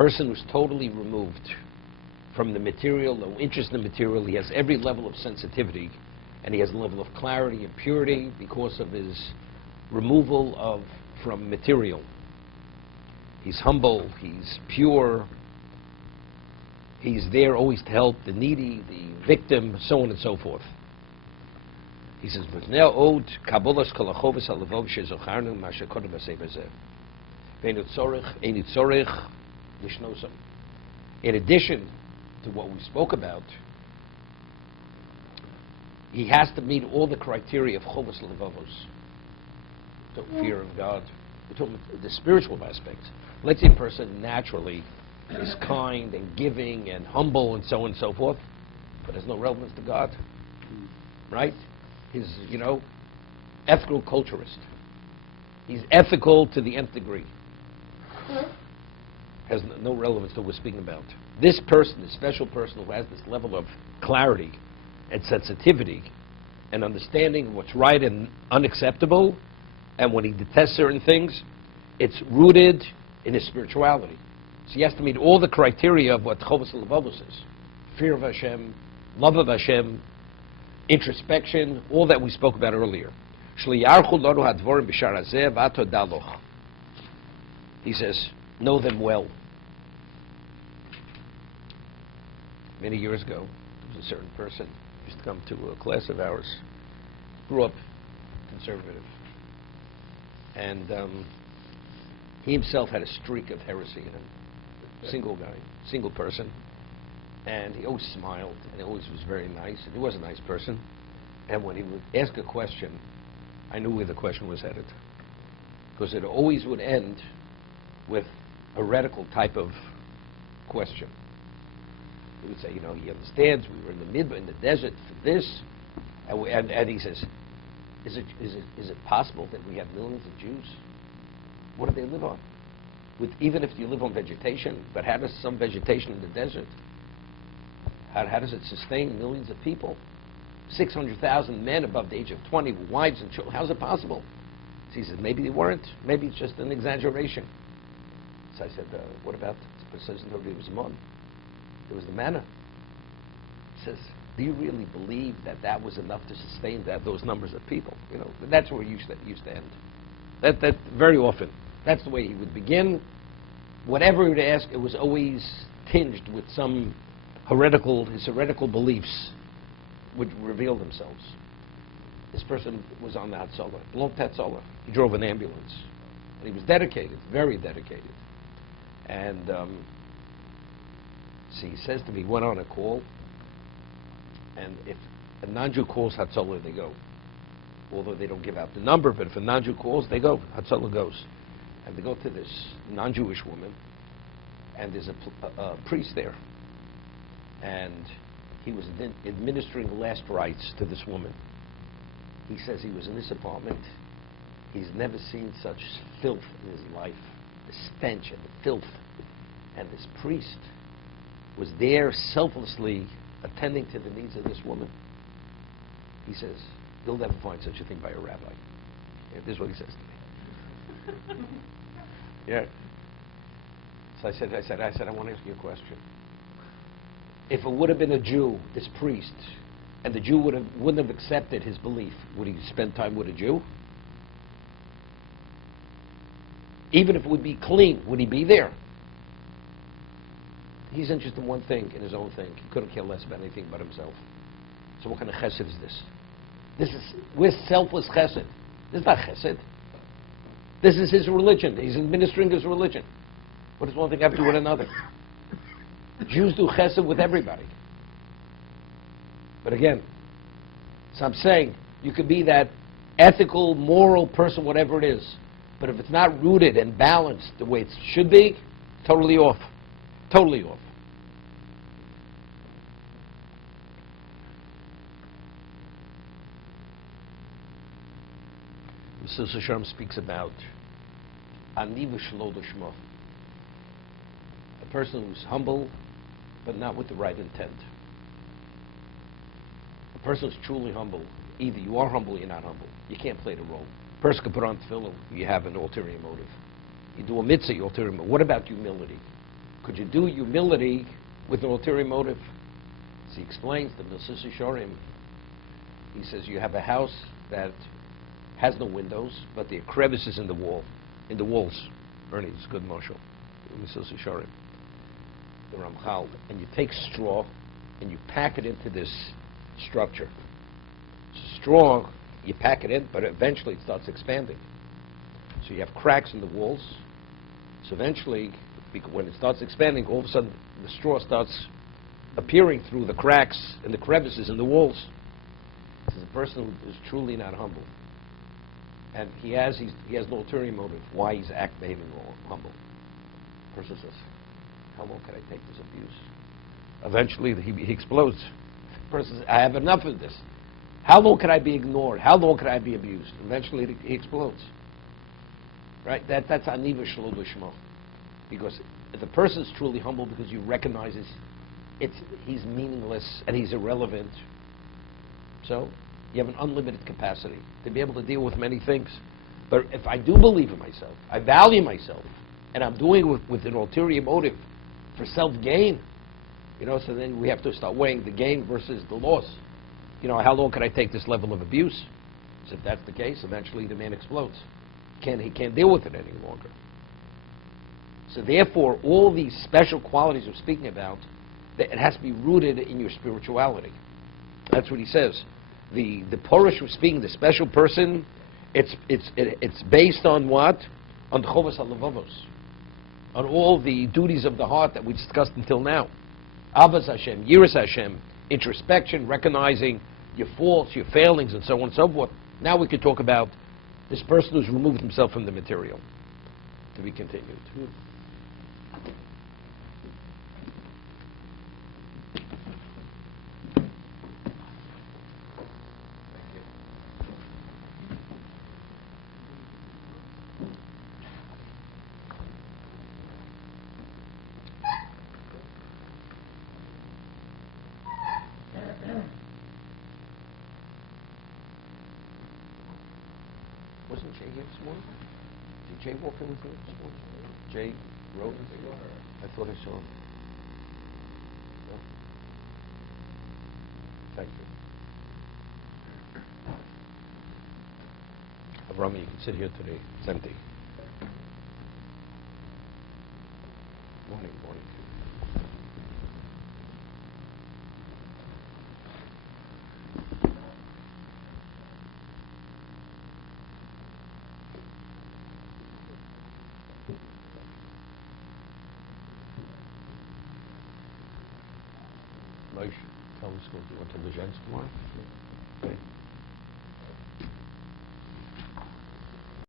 person who's totally removed from the material, no interest in the material, he has every level of sensitivity, and he has a level of clarity and purity because of his removal from material. He's humble, he's pure, he's there always to help the needy, the victim, so on and so forth. He says, in addition to what we spoke about, he has to meet all the criteria of Chovos HaLevavos. So fear of God. We're talking about the spiritual aspects. Let's say a person naturally is kind and giving and humble and so on and so forth, but has no relevance to God. Right? He's, ethical culturist. He's ethical to the nth degree. Has no relevance to what we're speaking about. This person, this special person who has this level of clarity and sensitivity and understanding of what's right and unacceptable, and when he detests certain things, it's rooted in his spirituality. So he has to meet all the criteria of what Chovos HaLevavos is. Fear of Hashem, love of Hashem, introspection, all that we spoke about earlier. He says, know them well. Many years ago, there was a certain person who used to come to a class of ours, grew up conservative, and he himself had a streak of heresy in him. Single guy, single person, and he always smiled, and he always was very nice, and he was a nice person. And when he would ask a question, I knew where the question was headed, because it always would end with a heretical type of question. He would say, he understands we were in the desert for this, and he says, is it possible that we have millions of Jews? What do they live on? Even if you live on vegetation, but how does some vegetation in the desert, how does it sustain millions of people? 600,000 men above the age of 20 with wives and children. How's it possible? So he says, maybe they weren't. Maybe it's just an exaggeration. So I said, what about it says nobody was among? It was the manna. He says, do you really believe that was enough to sustain those numbers of people? That's where it used to end. That very often. That's the way he would begin. Whatever he would ask, it was always tinged with his heretical beliefs would reveal themselves. This person was on the Hatzalah, belonged to Hatzalah. He drove an ambulance. And he was dedicated, very dedicated. And he says to me, he went on a call, and if a non-Jew calls Hatzalah, they go. Although they don't give out the number, but if a non-Jew calls, they go. Hatzalah goes. And they go to this non-Jewish woman, and there's a priest there. And he was administering the last rites to this woman. He says he was in this apartment. He's never seen such filth in his life, the stench and the filth. And this priest was there selflessly attending to the needs of this woman. He says, you'll never find such a thing by a rabbi. Yeah, this is what he says to me. Yeah. So I said, I want to ask you a question. If it would have been a Jew, this priest, and the Jew wouldn't have accepted his belief, would he spend time with a Jew? Even if it would be clean, would he be there? He's interested in one thing, in his own thing. He couldn't care less about anything but himself. So what kind of chesed is this? We're selfless chesed. This is not chesed. This is his religion. He's administering his religion. What does one thing have to do with another? Jews do chesed with everybody. But again, so I'm saying, you could be that ethical, moral person, whatever it is, but if it's not rooted and balanced the way it should be, totally off. Totally off. Mr. Sharm speaks about ani v'shlo l'shmo, a person who's humble, but not with the right intent. A person who's truly humble, either you are humble or you're not humble. You can't play the role. A person can put on tefillin, you have an ulterior motive. You do a mitzvah, you ulterior motive. What about humility? Could you do humility with an ulterior motive? So he explains the Milsus Shorim. He says you have a house that has no windows, but there are crevices in the walls. Ernie, it's good Moshel. Milsus Shorim. The Ramchal, and you take straw and you pack it into this structure. Straw, you pack it in, but eventually it starts expanding. So you have cracks in the walls. So eventually, when it starts expanding, all of a sudden the straw starts appearing through the cracks and the crevices in the walls. This is a person who is truly not humble. And he has no ulterior motive why he's behaving humble. The person says, how long can I take this abuse? Eventually he explodes. The person says, I have enough of this. How long can I be ignored? How long can I be abused? Eventually he explodes. Right? That's aniva shelo lishma. Because if the person is truly humble because you recognize he's meaningless and he's irrelevant, so you have an unlimited capacity to be able to deal with many things. But if I do believe in myself, I value myself, and I'm doing it with an ulterior motive for self-gain, so then we have to start weighing the gain versus the loss. How long can I take this level of abuse? So if that's the case, eventually the man explodes. He can't deal with it any longer. So therefore, all these special qualities we're speaking about, it has to be rooted in your spirituality. That's what he says. The Porush we're speaking, the special person, it's based on what? On the Chovos HaLevavos, on all the duties of the heart that we discussed until now. Avas Hashem, Yiras Hashem, introspection, recognizing your faults, your failings, and so on and so forth. Now we could talk about this person who's removed himself from the material. To be continued. Wasn't Jay here this morning? Did Jay walk in with me this morning? Jay wrote? I thought I saw him. No? Thank you. Avrami, you can sit here today. It's empty. Morning. Tell the school, do you want to Lejens tomorrow? Okay.